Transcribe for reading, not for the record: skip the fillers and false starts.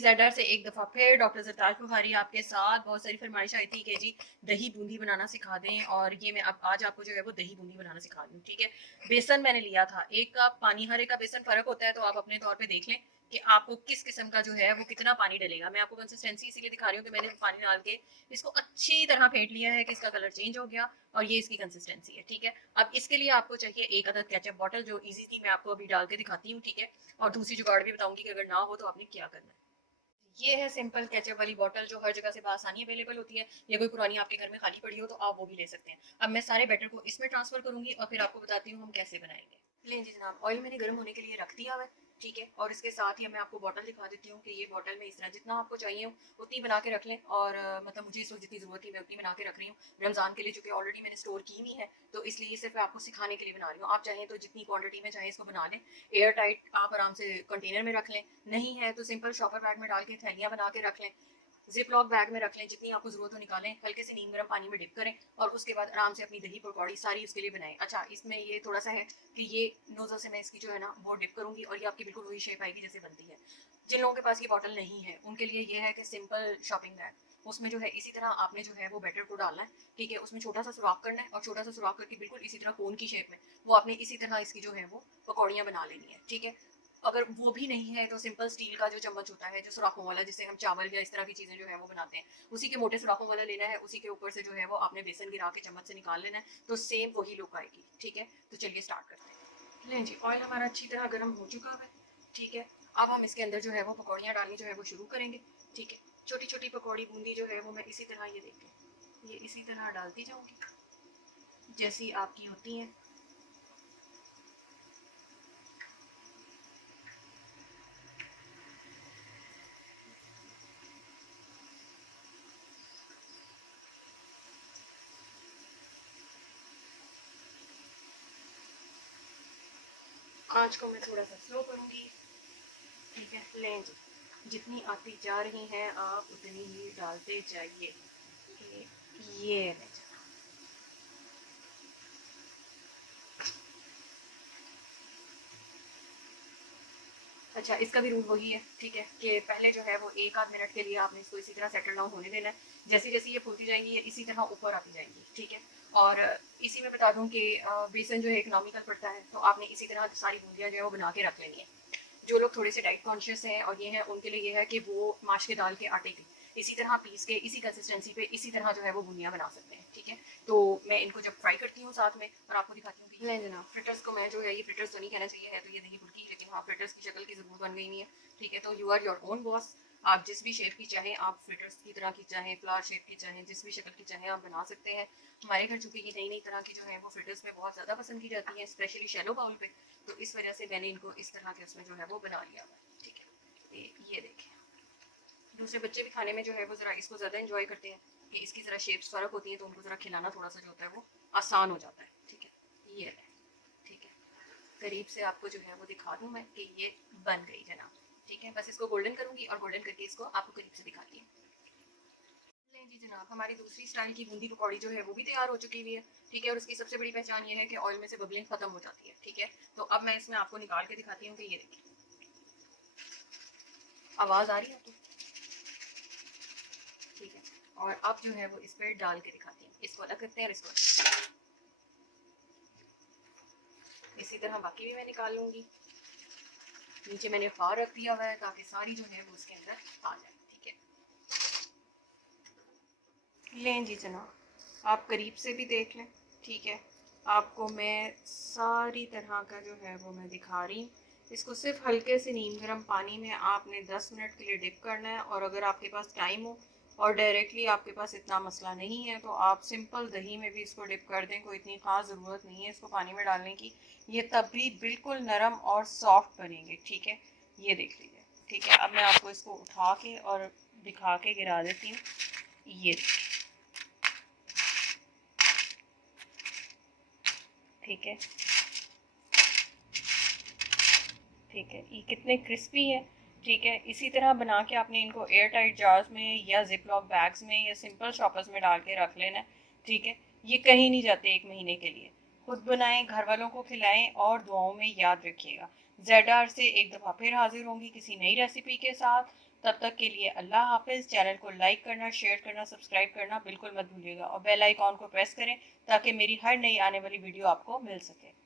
ZR से एक दफ़ा फिर डॉक्टर ज़रताज बुखारी आपके साथ। बहुत सारी फरमाइश आई थी कि जी दही बूंदी बनाना सिखा दें, और ये मैं अब आज आपको जो है वो दही बूंदी बनाना सिखा दूँ। ठीक है, बेसन मैंने लिया था 1 कप। पानी हर एक का बेसन फ़र्क होता है, तो आप अपने तौर पे देख लें कि आपको किस किस्म का जो है वो कितना पानी डलेगा। मैं आपको कंसिस्टेंसी इसीलिए दिखा रही हूँ कि मैंने पानी डाल के इसको अच्छी तरह फेंट लिया है कि इसका कलर चेंज हो गया, और ये इसकी कंसिस्टेंसी है। ठीक है, अब इसके लिए आपको चाहिए 1 अदद केचप बॉटल, जो ईजी थी मैं आपको अभी डाल के दिखाती हूँ। ठीक है, और दूसरी जुगाड़ भी बताऊंगी कि अगर ना हो तो आपने क्या करना है। ये है सिंपल केचप वाली बॉटल, जो हर जगह से बआसानी अवेलेबल होती है, या कोई पुरानी आपके घर में खाली पड़ी हो तो आप वो भी ले सकते हैं। अब मैं सारे बैटर को इसमें ट्रांसफर करूंगी और फिर आपको बताती हूँ हम कैसे बनाएंगे। लें जी जनाब, ऑयल मैंने गर्म होने के लिए रख दिया हुआ है। ठीक है, और इसके साथ ही मैं आपको बॉटल दिखा देती हूँ कि ये बॉटल में इस तरह जितना आपको चाहिए हो उतनी बना के रख लें, और मतलब मुझे इस वक्त जितनी ज़रूरत थी मैं उतनी बना के रख रही हूँ रमज़ान के लिए, जो कि ऑलरेडी मैंने स्टोर की हुई है, तो इसलिए सिर्फ आपको सिखाने के लिए बना रही हूँ। आप चाहें तो जितनी क्वांटिटी में चाहें इसको बना लें, एयर टाइट आप आराम से कंटेनर में रख लें, नहीं है तो सिंपल शॉपर बैग में डाल के थैलियाँ बना के रख लें, जिप लॉक बैग में रख लें, जितनी आपको जरूरत हो निकालें, हल्के से नीम गर्म पानी में डिप करें, और उसके बाद आराम से अपनी दही पकौड़ी सारी उसके लिए बनाएं। अच्छा, इसमें ये थोड़ा सा है कि ये नोजल से मैं इसकी जो है ना वो डिप करूंगी, और ये आपकी बिल्कुल वही शेप आएगी जैसे बनती है। जिन लोगों के पास ये बॉटल नहीं है उनके लिए ये है कि सिंपल शॉपिंग बैग, उसमें जो है इसी तरह आपने जो है वो बैटर को डालना है। ठीक है, उसमें छोटा सा सुराख करना है, और छोटा सा सुराख करके बिल्कुल इसी तरह कोन की शेप में वो आपने इसी तरह इसकी जो है वो पकौड़ियाँ बना लेनी है। ठीक है, अगर वो भी नहीं है तो सिंपल स्टील का जो चम्मच होता है जो सुराखों वाला, जिससे हम चावल या इस तरह की चीज़ें जो है वो बनाते हैं, उसी के मोटे सुराखों वाला लेना है। उसी के ऊपर से जो है वो आपने बेसन गिरा के चम्मच से निकाल लेना है, तो सेम वही लुक आएगी। ठीक है, तो चलिए स्टार्ट करते हैं। लें जी, ऑयल हमारा अच्छी तरह गर्म हो चुका है। ठीक है, अब हम इसके अंदर जो है वो पकौड़ियाँ डालनी जो है वो शुरू करेंगे। ठीक है, छोटी छोटी पकौड़ी बूंदी जो है वो मैं इसी तरह, ये देखें, ये इसी तरह डालती जाऊँगी जैसी आपकी होती हैं। आँच को मैं थोड़ा सा स्लो करूँगी। ठीक है, लें जी, जितनी आती जा रही हैं आप उतनी ही डालते जाइए। ये लें जी। अच्छा, इसका भी रूल वही है। ठीक है, कि पहले जो है वो 1 आध मिनट के लिए आपने इसको इसी तरह सेटल डाउन होने देना है। जैसे जैसे ये फूलती जाएंगी ये इसी तरह ऊपर आती जाएंगी। ठीक है, और इसी में बता दूं कि बेसन जो है इकोनॉमिकल पड़ता है, तो आपने इसी तरह सारी बूंदियाँ जो है वो बना के रख लेनी है। जो लोग थोड़े से डाइट कॉन्शियस हैं और ये हैं, उनके लिए ये है कि वो माश के दाल के आटे की इसी तरह पीस के इसी कंसिस्टेंसी पे इसी तरह जो है वो बुनिया बना सकते हैं। ठीक है, तो मैं इनको जब फ्राई करती हूँ साथ में और आपको दिखाती हूँ कि नहीं जनाब, फ्रिटर्स को मैं जो है, ये फ्रिटर्स तो नहीं कहना चाहिए, है तो ये दही फुल्की, लेकिन हाँ फ्रिटर्स की शक्ल की जरूरत बन गई नहीं है। ठीक है, तो you are your own boss. आप जिस भी शेप की चाहें, आप फ्रिटर्स की तरह की चाहें, फ्लावर शेप की चाहें, जिस भी शक्ल की चाहें आप बना सकते हैं। हमारे घर चूंकि ये नई नई तरह की जो है वो फ्रिटर्स में बहुत ज़्यादा पसंद की जाती हैं, स्पेशली शैलो बाउल पे, तो इस वजह से मैंने इनको इस तरह के उसमें जो है वो बना लिया हुआ है। ठीक है, ये देखें, दूसरे बच्चे भी खाने में जो है वो ज़रा इसको ज़्यादा इंजॉय करते हैं कि इसकी ज़रा शेप्स फ़र्क होती हैं, तो उनको ज़रा खिलाना थोड़ा सा जो होता है वो आसान हो जाता है। ठीक है, ये है। ठीक है, करीब से आपको जो है वो दिखा दूँ मैं कि ये बन गई जनाब। ठीक है, बस इसको गोल्डन करूँगी और गोल्डन करके इसको आपको करीब से दिखाती हूँ। नहीं जी जनाब, हमारी दूसरी स्टाइल की बूंदी पकौड़ी जो है वो भी तैयार हो चुकी हुई है। ठीक है, और उसकी सबसे बड़ी पहचान ये है कि ऑयल में से बबलिंग खत्म हो जाती है। ठीक है, तो अब मैं इसमें आपको निकाल के दिखाती हूँ कि ये देखिए, आवाज़ आ रही है आपको? ठीक है, और अब जो है वो इस पर डाल के दिखाती हूँ। इसको अलग करते हैं और इसको इसी तरह बाकी भी मैं निकाल लूँगी। नीचे मैंने फार रख दिया हुआ है ताकि सारी जो है वो उसके अंदर आ जाए। ठीक है, लें जी जनाब, आप करीब से भी देख लें। ठीक है, आपको मैं सारी तरह का जो है वो मैं दिखा रही हूँ। इसको सिर्फ हल्के से नीम गर्म पानी में आपने 10 मिनट के लिए डिप करना है, और अगर आपके पास टाइम हो और डायरेक्टली आपके पास इतना मसला नहीं है तो आप सिंपल दही में भी इसको डिप कर दें, कोई इतनी ख़ास ज़रूरत नहीं है इसको पानी में डालने की। ये तब भी बिल्कुल नरम और सॉफ्ट बनेंगे। ठीक है, ये देख लीजिए। ठीक है, अब मैं आपको इसको उठा के और दिखा के गिरा देती हूँ। ये, ठीक है, ठीक है, ये कितने क्रिस्पी है। ठीक है, इसी तरह बना के आपने इनको एयर टाइट जार्स में या जिप लॉक बैग्स में या सिंपल शॉपर्स में डाल के रख लेना है। ठीक है, ये कहीं नहीं जाते 1 महीने के लिए। खुद बनाएं, घर वालों को खिलाएं, और दुआओं में याद रखिएगा। ZR से एक दफ़ा फिर हाजिर होंगी किसी नई रेसिपी के साथ। तब तक के लिए अल्लाह हाफिज़। चैनल को लाइक करना, शेयर करना, सब्सक्राइब करना बिल्कुल मत भूलिएगा और बेल आइकॉन को प्रेस करें ताकि मेरी हर नई आने वाली वीडियो आपको मिल सके।